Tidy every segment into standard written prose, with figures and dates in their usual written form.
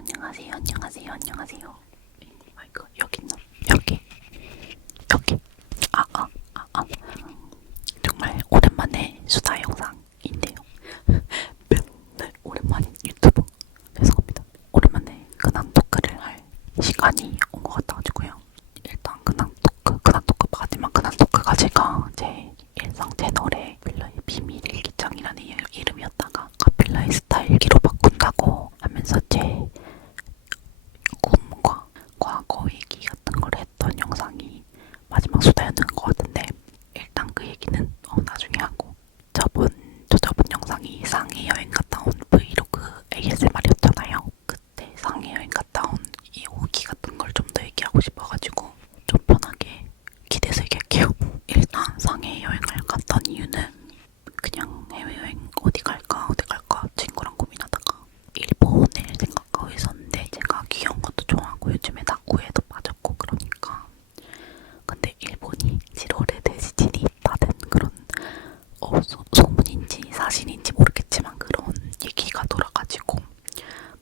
안녕하세요, 안녕하세요, 안녕하세요. 마이크 여기 있나? 여기. 정말 오랜만에 수다 영상인데요. 맨날 오랜만인 유튜브. 죄송합니다. 오랜만에 근황 토크를 할 시간이 온 것 같아가지고요. 일단 근황 토크 마지막 근황 토크가 제가 제 일상 채널에 카필라의 비밀 일기장이라는 이름이었다가 카필라의 스타일기로 바꾼다고 하면서 제 꿈과 과거 얘기 같은 걸 했던 영상이 마지막 수다였는 것 같은데, 일단 그 얘기는 나중에 하고, 저번 영상이 상해 여행 갔다 온 브이로그 ASMR이었잖아요. 그때 상해 여행 갔다 온 이 후기 같은 걸 좀 더 얘기하고 싶어가지고 좀 편하게 기대서 얘기할게요. 일단 상해 여행을 갔던 이유는 그냥 해외여행 어디 갈까 친구랑 고민하다가 일본을 생각하고 있었는데, 제가 귀여운 것도 좋아하고 요즘에 낙구에도 빠졌고 그러니까. 근데 일본이 7월에 대지진이 있다는 그런 소문인지 사실인지 모르겠지만 그런 얘기가 돌아가지고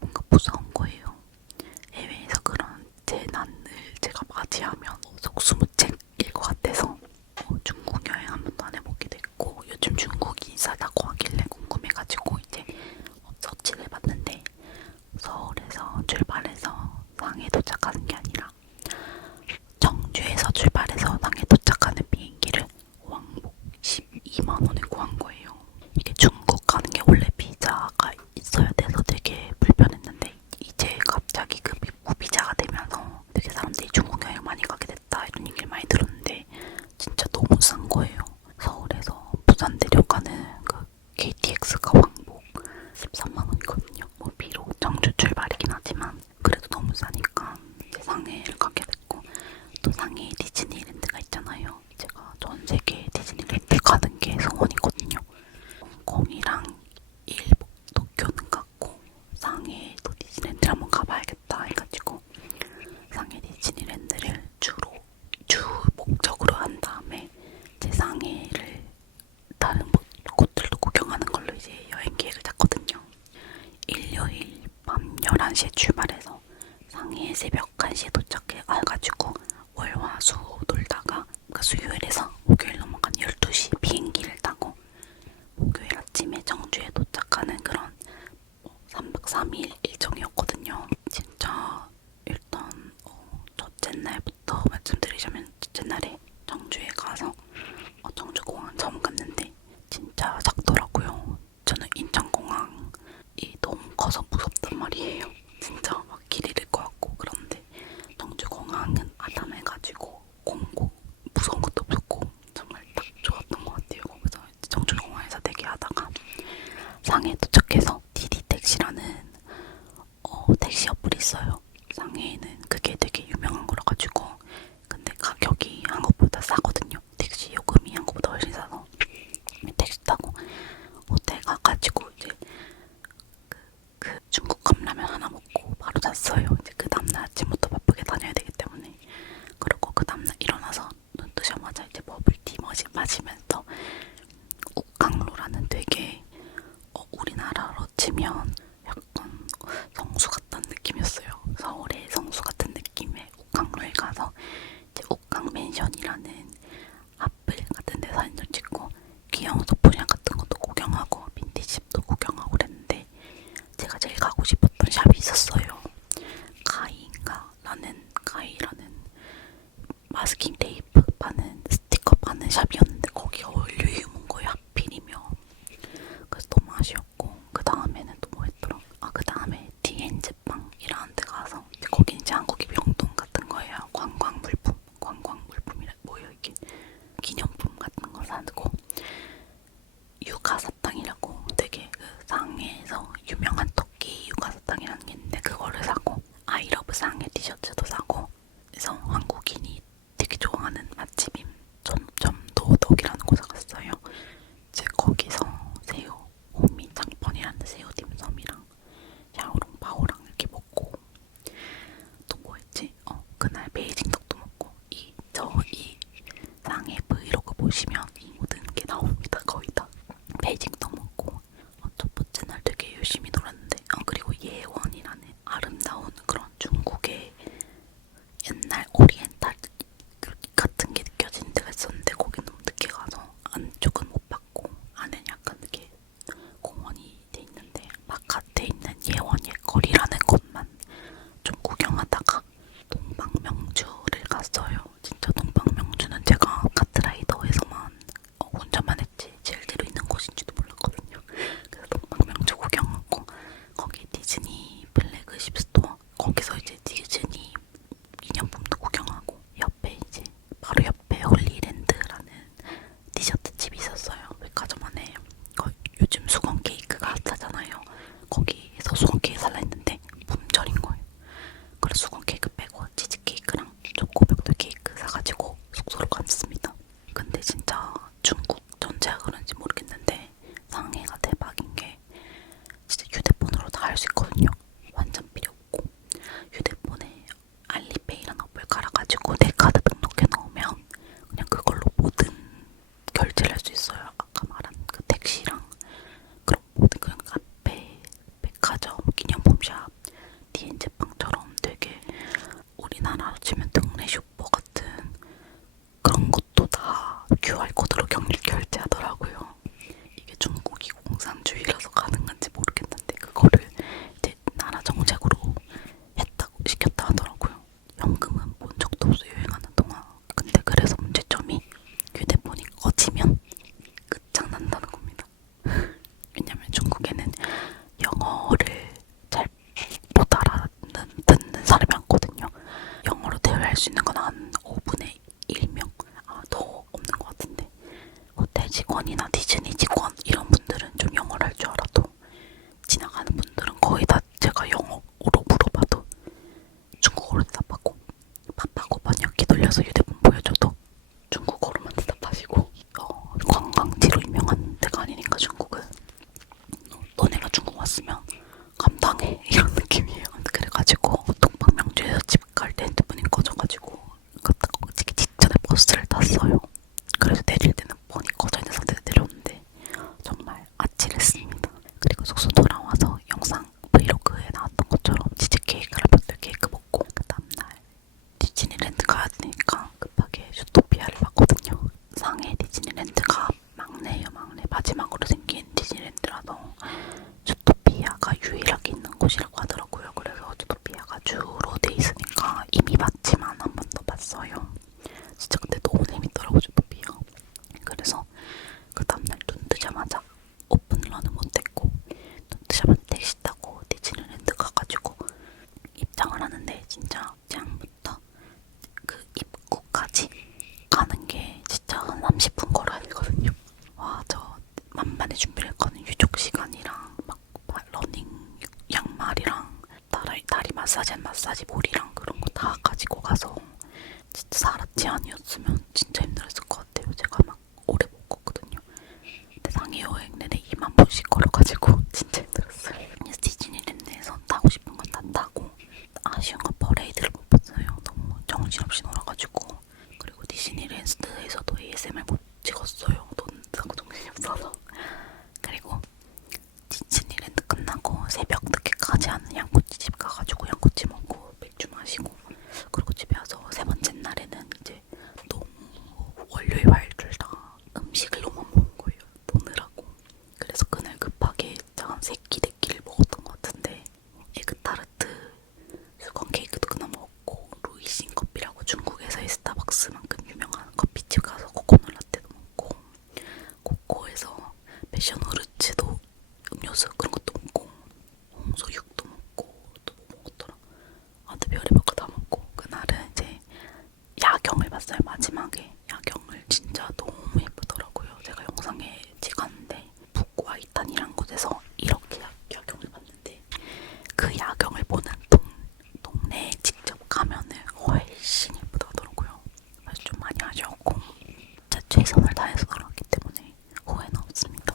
뭔가 무서운 거예요. 해외에서 그런 재난을 제가 맞이하면 속수무책일 것 같아서 중국 여행 한 번도 안 해보게 됐고, 요즘 중국이 싸다고 하길래 궁금해가지고 이제 서치를 해봤는데, 서울에서 출발해서 상해 도착하는 게 아니라 청주에서 출발해서 상해 도착하는 비행기를 왕복 12만 원에 구한 거예요. 이게 중국 가는 게 원래 비자가 있어야 돼서 되게 불편했는데, 이제 갑자기 그 무비자가 되면서 되게 사람들이 중국 여행 많이 가게 됐다 이런 얘기를 많이 들었는데, 진짜 너무 싼 거예요. 서울에서 부산 내려가는 그 KTX가 왕복 13만 원이거든요. 뭐 비록 청주 출발이긴 하지만 그래도 너무 싸니까 이제 상해를 가게 됐고, 또 상해에 디즈니랜드가 있잖아요. 제가 전 세계 디즈니랜드 가는 게 소원이거든요. 홍콩이랑 일본, 도쿄는 갔고 상해에도 디즈니랜드를 한번 가봐야겠다 해가지고 상해 디즈니랜드를 주 목적으로 한 다음에 제 상해를 다른 곳들도 구경하는 걸로 이제 여행 계획을 짰거든요. 일요일 밤 11시에 출발해서 상해 새벽 1시에 도착해가지고 월화수 놀다가, 그러니까 수요일에서 목요일 넘어간 12시 비행기를 타고 목요일 아침에 청주에 도착하는 그런 3박 3일 일정이었거든요. 진짜 일단 첫째 날부터 말씀드리자면, 첫째 날에 청주에 가서 청주공항 처음 갔는데 진짜 작더라고요. 저는 인천공항이 너무 커서 무섭단 말이에요. 진짜 막 길 잃을 것 같고. 그런데 청주공항은 아담해가지고 공고 무서운 것도 없었고 정말 딱 좋았던 것 같아요. 거기서 청주공항에서 대기하다가 상해 도착해서 디디 택시라는 택시 어플이 있어요. 상해에는 그게 되게 유명한 거라 가지고. 근데 가격이 한국보다 싸거든요. 택시 요금이 한국보다 훨씬 싸서 택시 타고 호텔 가가지고 이제 그 중국 컵라면 하나 먹고 바로 잤어요. 이제 그 다음날 아침부터 바쁘게 다녀야 되기 때문에. 그리고 그 다음날 일어나서 눈 뜨자마자 이제 버블티 마시면서 옥강로라는 되게 우리나라로 치면 약간 성수 같다는 느낌이었어요. 서울의 성수 같은 느낌의 옥강로에 가서 이제 옥강맨션이라는 앞을 같은 데 사진도 찍고 귀여운 소품샵 같은 것도 구경하고 빈티지집도 구경하고 그랬는데, 제가 제일 가고 싶었던 샵이 있었어요. 가이라는 마스킹 테이프 파는, 스티커 파는 샵이었는데 거기가 원료유 문 거예요, 하필이면. 그래서 너무 아쉬웠고, 그 다음에는 또 뭐 했더라? 그 다음에 디엔즈빵이라는 데 가서, 거긴 이제 한국의 명동 같은 거예요. 관광물품이라 뭐예요 이게? 기념품 같은 거 사고, 유가사탕이라고 되게 그 상해에서 유명한 토끼 유가사탕이라는 게 있는데 그거를 사고, 아이러브 상해 티셔츠도 사고. 그래서 한국인이 되게 거기서 이제 디즈니 기념품도 구경하고 옆에 이제 바로 옆에 홀리랜드라는 디저트 집이 있었어요. 백화점 안에. 요즘 수건 케이크가 핫하잖아요. 거기에서 수건 케이크 살라 했는데 품절인 거예요. 그래서 수건 케이크 빼고 치즈 케이크랑 초코벽돌 케이크 사가지고 숙소로 갔습니다. 근데 진짜 중국 전체가 그런지 모르겠는데 상해가 대박인 게 진짜 휴대폰으로 다 할 수 있거든요. 완전 필요 없고 휴대폰에 알리페이라는 어플 깔아가지고 내 카드 등록해 놓으면 그냥 그걸로 모든 결제를 할 수 있어요. 아까 말한 그 택시랑 그런 모든 그냥 카페, 백화점, 기념품샵, 디엔제빵처럼 되게 우리나라로 치면 동네 슈퍼 같은 그런 것도 다 QR코드로 결제하더라고요. 이게 중국이 공산주의라서 가능한지 모르겠는데 그거를 이제 나라 정책으로 했다고 시켰다 하더라고요. 현금은 본 적도 없어요, 여행하는 동안. 근데 그래서 문제점이 휴대폰이 꺼지면 끝장난다는 겁니다. 왜냐면 중국에는 영어를 잘 못 알아듣는 사람이 많거든요. 영어로 대화할 수 있는 건 한 5분의 1명? 더 없는 것 같은데 호텔 직원이나 디즈니 직원 이런 분들은 좀 영어를 할 줄 알아도 지나가는 분들은 거의 다 제가 영어로 물어봐도 중국어로 대답하고 밥하고 번역기 돌려서 휴대폰 보여줘도 중국어로만 대답하시고 관광지로 유명한 데가 아니니까 중국은 너네가 중국 왔으면 감당해 이런 느낌이에요. 그래가지고 동방명주에서 집 갈 때 핸드폰이 꺼져가지고 그렇다고 오기 직전에 버스를 탔어요. 그래서 내릴 때는 폰이 꺼져 있는 상태에서 내렸는데 정말 아찔했습니다. 그리고 숙소 돌아와서 영상 브이로그에 나왔던 것처럼 치즈케이크랑 벽돌 케이크 먹고 그 다음날 디즈니랜드 가야 되니까 급하게 슈토피아를 봤거든요. 상해 디즈니랜드가 막내예요. 막내 마지막으로 생긴 디즈니랜드라서 슈토피아가 유일하게 있는 곳이라고 하더라고요. 그래서 슈토피아가 주로 돼 있으니까 이미 봤지만 한 번 더 봤어요. 진짜 근데 너무 재밌더라고 슈토피아. 그래서 그 다음날 눈 뜨자마자 오픈런은 못했고 눈 뜨자마자 택시 타고 디즈니랜드 가가지고 입장을 하는데 진짜 입장부터 그 입구까지 가는 게 진짜 한 30분 걸어야 되거든요. 와, 저 만반의 준비를 했거든요. 유족 시간이랑 막 러닝 양말이랑 다리 마사지 볼이랑 그런 거 다 가지고 가서 진짜 사라치 아니었으면 진짜 힘들었을 것 같아요. 제가 막 오래 못 걷거든요. 근데 상해 여행 내내 2만 분씩 걸어가지고 진짜 힘들었어요. 그래서 디즈니랜드에서 타고 싶은 건 다 타고 아쉬운 건 퍼레이드를 못 봤어요. 너무 정신없이 놀아가지고. 그리고 디즈니랜드에서도 ASMR 못 찍었어요. 돈 쓰고 정신이 없어서. 그리고 디즈니랜드 끝나고 새벽 늦게까지 하는 양꼬치집 가가지고 양꼬치 먹고 맥주 마시고 그리고 집에 와서 세 번째 날에는 이제 너무 월요일 화요일 둘 다 음식을 너무 먹은 거예요. 노느라고. 그래서 그날 급하게 한 3끼 먹었던 것 같은데 에그타르트 수건 케이크도 그날 먹고 루이신 커피라고 중국에서의 스타벅스만큼 유명한 커피집 가서 코코넛 라떼도 먹고 코코에서 패션 후르츠도 음료수 그런 것도 먹고 홍소육도 먹고 또 뭐 먹었더라. 근데 별의별 거 다 먹고 그날은 이제 야경을 봤어요. 마지막에 야경을 진짜 너무 예쁘더라고요. 제가 영상에 찍었는데 북와이탄이란 곳에서 이렇게 야경을 봤는데 그 야경을 보는 동네에 직접 가면은 훨씬 예쁘다 하더라고요. 그래서 좀 많이 아쉬웠고 진짜 최선을 다해서 놀았기 때문에 후회는 없습니다.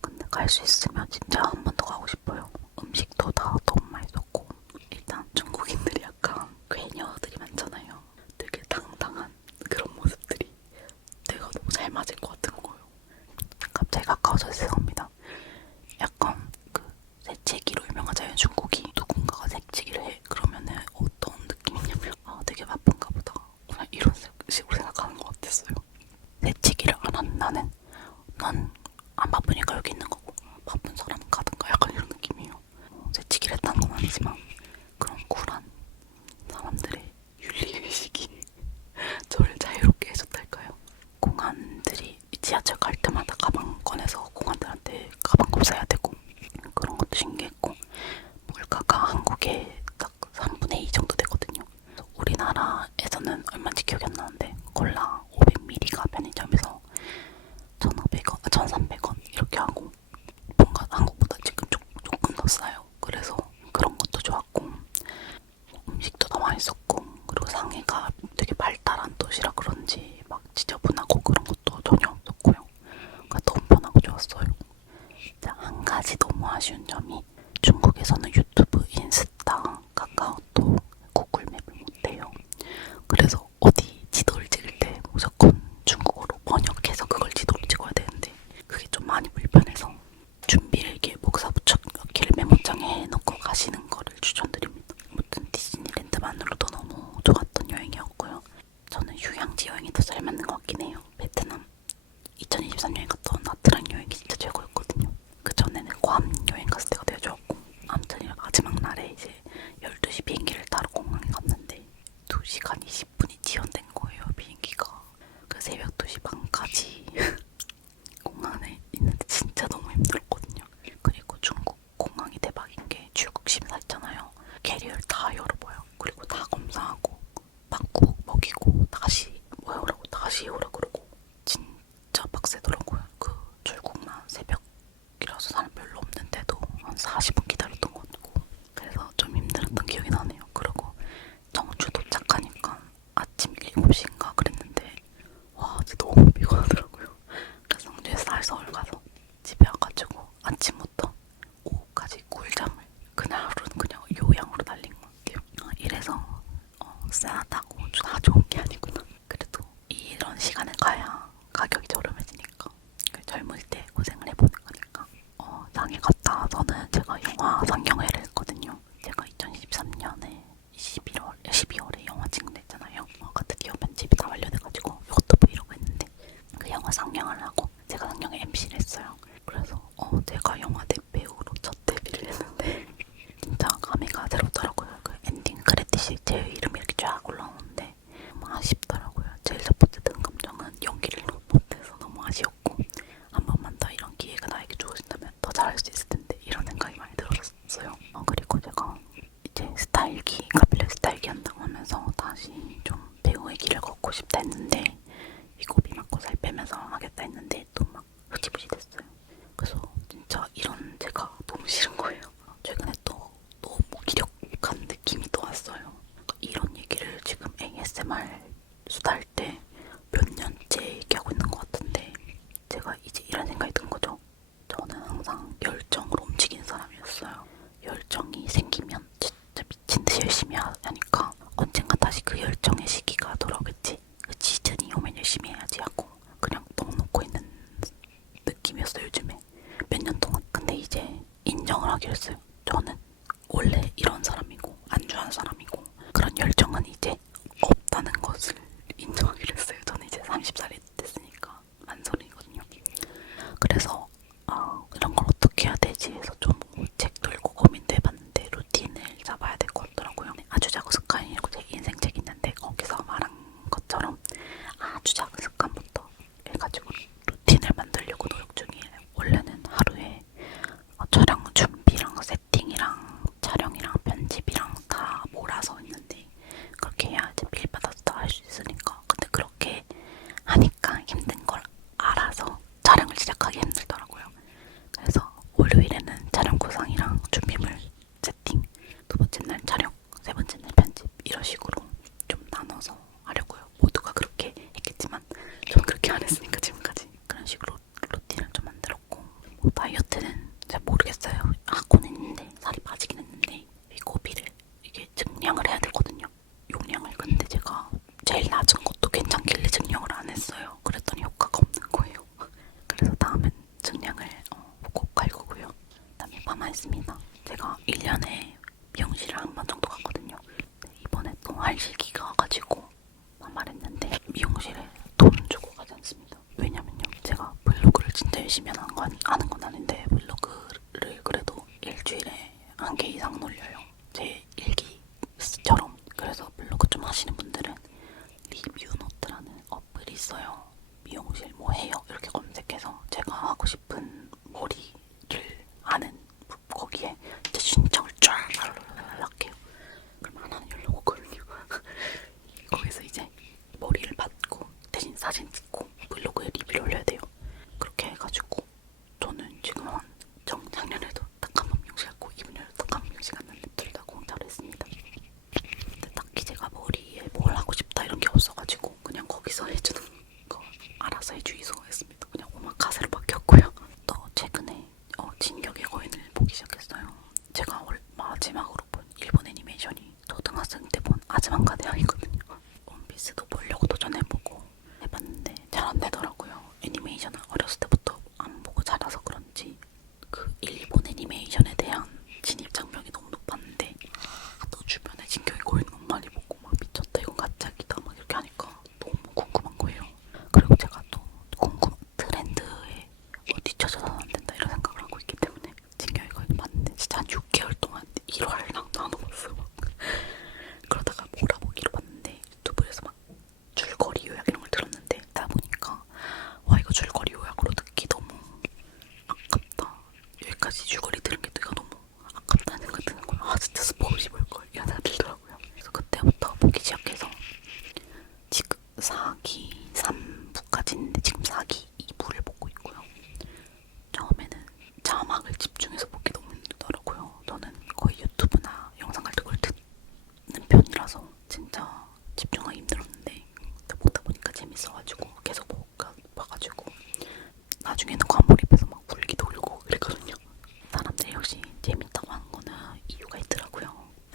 근데 갈 수 있으면 진짜 한 번 더 가고 싶어요. 음식도 다 너무 맛있었고 일단 중국인들이 약간 괴녀들이 많잖아요. 되게 당당한 그런 모습들이 내가 너무 잘 맞을 것 같은 거예요. 갑자기 가까워서 죄송합니다. 약간 그 새치기로 유명하잖아요. 중국이 누군가가 새치기를 해. 그러면은 어떤 느낌이냐면 되게 바쁜가 보다. 그냥 이런 식으로 생각하는 것 같았어요. 새치기를 안 하는 나는 난 안 바쁘니까 여기 있는 거고 바쁜 사람은 가든가 약간 이런 느낌이에요. 새치기를 했다는 건 아니지만 그런 쿨한 사람들의 윤리의식이 저를 자유롭게 해줬달까요? 공안들이 지하철 갈 때마다 가방 꺼내서 공안들한테 가방 검사해야 되고 그런 것도 신기했고 물가가 한국에 딱 3분의 근데 이제 12시 비행기를 타러 공항에 갔는데 2시간 20분이 지연된 거예요, 비행기가. 그 새벽 2시 반까지 공항에 있는데 진짜 너무 힘들었거든요. 그리고 중국 공항이 대박인 게 출국 심사 있잖아요. 캐리어를 다 열어봐요. 그리고 다 검사하고 방구 먹이고 다시 오라고 다시 오라 그러고 진짜 빡세더라고요. 그 출국만 새벽이라서 사람 별로 없는데도 한 40분 기다렸던 것 같고 그래서 좀 힘들었던 기억이 나네요. 그리고 청주 도착하니까 아침 7시인가 그랬는데 와 진짜 너무 피곤하더라고요. 그래서 청주에서 날 서울 가서 집에 와가지고 아침부터 오후까지 꿀잠을 그날 하루는 그냥 요양으로 날린 것 같아요. 이래서 싸다고 다 좋은 게 아니구나. 그래도 이런 시간에 가야 가격이 저렴해지니까 젊을 때 고생을 해보는 거니까. 상해 갔다 와서는 제가 영화 상영회를 했거든요. 제가 2023년에 12월에 영화 찍는 데 있잖아요. 영화가 드디어 편집이 다 완료돼가지고 이것도 브이로그 했는데 그 영화 상영을 하고 제가 상영회 MC를 했어요. 그래서 제가 영화 대배우로 첫 데뷔를 했는데 진짜 감회가 새롭더라고요. 그 엔딩 크레딧이 제 이름이 이렇게 쫙 올라오는데 너무 아쉽더라고요. 제일 첫 번째 든 감정은 연기를 너무 못해서 너무 아쉬웠고 한 번만 더 이런 기회가 나에게 주어진다면 더 잘할 수 있을 텐데 이런 생각이 많이 들었어요. 그리고 제가 이제 가빌레 스타일기 한다고 하면서 다시 좀 배우의 길을 걷고 싶다 했는데 위고비 맞고 살 빼면서 하겠다 했는데 또 막 흐지부지 됐어요. 그래서 진짜 이런 제가 너무 싫은 거예요. 최근에 또 너무 무기력한 느낌이 또 왔어요. 이런 얘기를 지금 ASMR 수다할 때 몇 년째 얘기하고 있는 것 같은데 제가 이제 이런 생각이 든 거죠. 저는 항상 열정으로 움직이는 사람이었어요. 열정이 생기면 진짜 미친 듯이 열심히 하니까 언젠가 다시 그 열정의 시기가 돌아오겠지. 그 시즌이 오면 열심히 해야지 하고 그냥 넋놓고 있는 느낌이었어요, 요즘에. 몇 년 동안. 근데 이제 인정을 하기로 했어요. 저는 원래 이런 사람이고 안주한 사람이고 그런 열정은 이제 없다는 것을 인정하기로 했어요. 저는 이제 30살이 됐으니까 만서른이거든요. 그래서 이런 걸 어떻게 해야 되지 해서 좀 책 들고 고민도 해봤는데 루틴을 잡아야 될 것 같더라고요. 아주 작은 습관이라고 제 인생 책이 있는데 거기서 말한 것처럼 아주 작은 습관부터 해가지고 루틴을 만들려고 노력 중이에요. 원래는 하루에 촬영 준비랑 세팅이랑 촬영이랑 편집이랑 다 몰아서 있는데 그렇게 해야 이제 필 받아서 다 할 수 있으니까. 근데 그렇게 하니까 힘든 걸 알아서 촬영을 시작하기 힘들더라고요. 그래서 월요일에는 촬영 구상이랑 준비물 세팅, 두 번째 날 촬영, 세 번째 날 편집 이런 식으로 좀 나눠서 하려고요. 모두가 그렇게 했겠지만 저는 그렇게 안 했으니까 지금까지 그런 식으로 루틴을 좀 만들었고 다이어트는 잘 모르겠어요. 하고는 있는데 살이 빠지긴 했는데 위고비를 이게 증량을 해야 되거든요. 용량을. 근데 제가 제일 낮은 것도 괜찮길래 증량을 안 했어요. 그랬더니 효과가 없는 거예요. 그래서 다음엔 증량을 꼭 갈 거고요. 그다음에 파마했습니다. 제가 1년에 미용실을 한 번 정도 갔거든요. 이번에 또 할 시기가 와가지고 파마를 했는데 미용실에 돈 주고 가지 않습니다. 왜냐면요, 제가 블로그를 진짜 열심히 하는 건 아는데 블로그를 그래도 일주일에 1개 이상 올려요. 제 일기처럼. 그래서 블로그 좀 하시는 분들은 리뷰노트라는 어플이 있어요. 미용실 뭐 해요 이렇게 검색해서 제가 하고 싶은 머리를 하는 거기에 이제 신청을 쫙 할게요. 그럼 하나는 연락 오거든요. 거기서 이제 머리를 받고 대신 사진 찍고 블로그에 리뷰를 올려야 돼요. 그렇게 해가지고 저는 지금 작년에도 딱 한 번 미용실 갔고 이번에도 딱 한 번 미용실 갔는데 둘 다 공짜로 했습니다. 근데 딱히 제가 머리에 뭘 하고 싶다 이런 게 없어가지고 그냥 거기서 해주는 거 알아서 해주이소 했습니다. 그냥 오마카세로 바뀌었고요. 또 최근에 진격의 거인을 보기 시작했어요. 제가 마지막으로 본 일본 애니메이션이 초등학생 때 본 아즈만가 대왕이거든요. 원피스도 보려고 도전해보고 해봤는데 잘 안되더라고요. 애니메이션을 어렸을 때부터 안 보고 자라서 그런지 그 일본 애니메이션에 대한 진입 장벽이 너무 높았는데 또 주변에 진격의 거인 너무 많이 보고 막 미쳤다 이건 가짜기다 막 이렇게 하니까 너무 궁금한 거예요. 그리고 제가 또 트렌드에 뒤쳐져서는 안 된다 이런 생각을 하고 있기 때문에 진격의 거인 봤는데 진짜 한 6개월 동안 1화를 낭도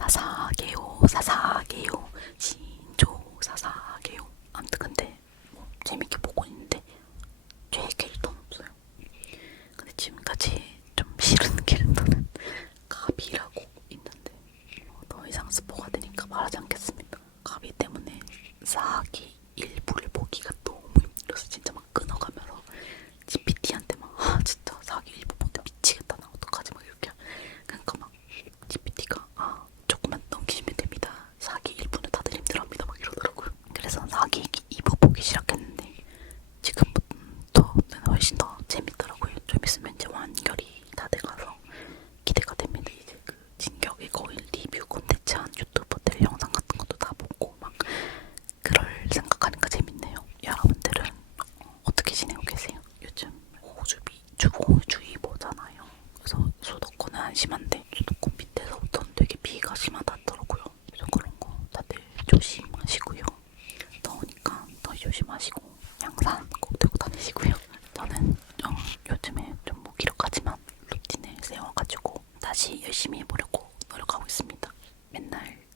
사사게요 사사게요 신조 사사게요. 아무튼 근데 뭐 재밌게 보고 있는데 제 캐릭터는 없어요. 근데 지금까지 좀 싫은 캐릭터는 가비라고 있는데 더 이상 스포가 되니까 말하지 않겠습니다. 가비 때문에 사기 일부를 보기가 너무 힘들어서 진짜 막 끊어가면서 GPT한테 막 진짜 사기 일부 보는데 미치겠다 나 어떡하지 막 이렇게. 그러니까 막 GPT가 조금만 넘기시면 됩니다. 사기 일부는 다들 힘들어합니다 막 이러더라고요. 그래서 사기 2부 보기 시작했는데 지금부터는 훨씬 더 재밌더라고요. 좀 있으면 이제 완결이 다 돼가서 기대가 됩니다. 이제 그 진격의 거인 리뷰 콘텐츠 한 유튜버들 영상 같은 것도 다 보고 막 그럴 생각하니까 재밌네요. 여러분들은 어떻게 지내고 계세요? 요즘 호우주의보잖아요. 그래서 수도권은 한심한데 수도권 밑에서부터는 되게 비가 심하다더라고요. 그래서 그런 거 다들 조심하시고요. 더우니까 더 조심하시고 양산 꼭 들고 다니시고요. 저는 요즘에 좀 무기력하지만 루틴을 세워가지고 다시 열심히 해보려고 노력하고 있습니다. 맨날